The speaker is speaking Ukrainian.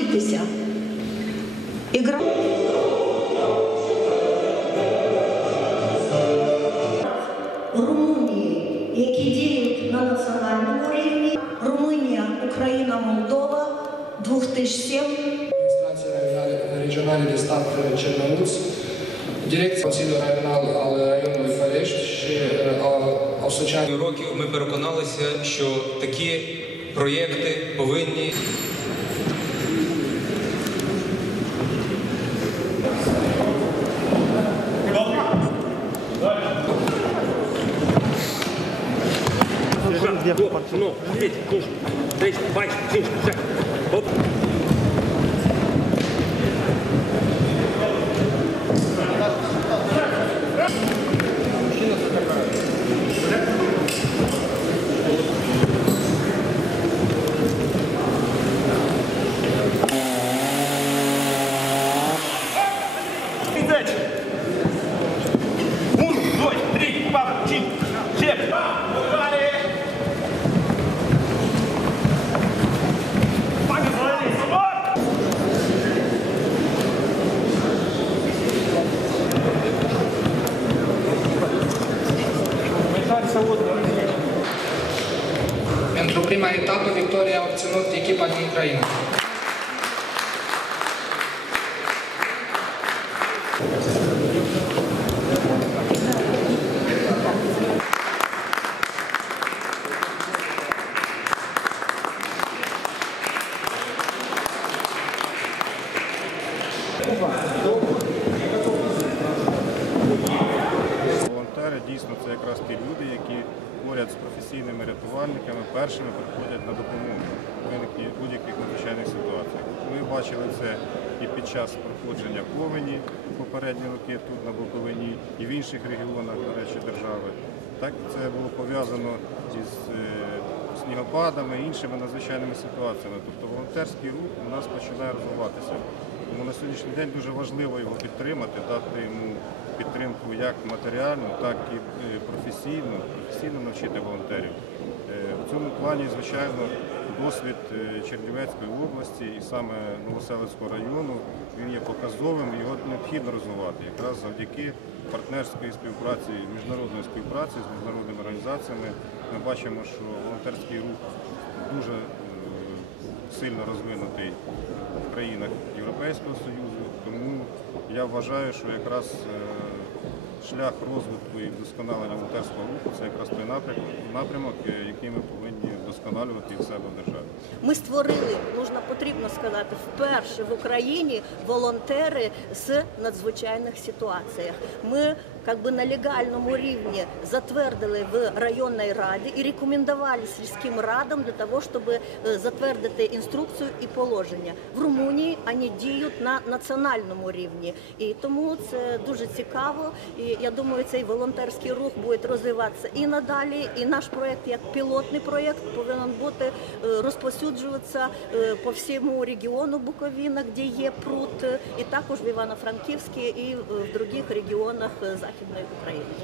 Налаштуйтеся. Ігра. Румунії, які діють на національному рівні. Румунія, Україна, Молдова, 2007. Адміністрація регіональний став Чернонуць, дирекція Консилю регіоналу, але районної Фарешт ще е, осучасні років ми переконалися, що такі проєкти повинні. Оп, ну, дивіться, слушай, дивіться, бачите, слушай. Оп. Prima etapă, victoria a obținut echipa din Ucraina. Волонтери дійсно це якраз ті люди, які поряд з професійними рятувальниками першими приходять на допомогу виникненні будь-яких надзвичайних ситуаціях. Ми бачили це і під час проходження повені попередні роки тут на Буковині, і в інших регіонах, до речі, держави. Так це було пов'язано із е, снігопадами іншими надзвичайними ситуаціями. Тобто волонтерський рух у нас починає розвиватися. Тому на сьогоднішній день дуже важливо його підтримати, дати йому підтримку як матеріальну, так і е, професійну, професійно навчити волонтерів. Е, В цьому плані, звичайно, досвід е, Чернівецької області і саме Новоселицького району він є показовим, його необхідно розвивати якраз завдяки партнерської співпраці, міжнародної співпраці з міжнародними організаціями. Ми бачимо, що волонтерський рух дуже сильно розвинутий в країнах Європейського Союзу. Тому я вважаю, що якраз шлях розвитку і вдосконалення волонтерського руху це якраз той напрямок, е, який ми повинні вдосконалювати і в себе в державі. Ми створили, можна потрібно сказати, вперше в Україні волонтери з надзвичайних ситуаціях. Ми как бы на легальному рівні затвердили в районній раді і рекомендували сільським радам для того, щоб е, затвердити інструкцію і положення. В Румунії вони діють на національному рівні, і тому це дуже цікаво. І я думаю, цей волонтерський рух буде розвиватися і надалі. І наш проект, як пілотний проект, повинен бути е, розповсюджуватися е, по всьому регіону Буковина, де є пруд, і також в Івано-Франківській і в других регіонах е, Західної України.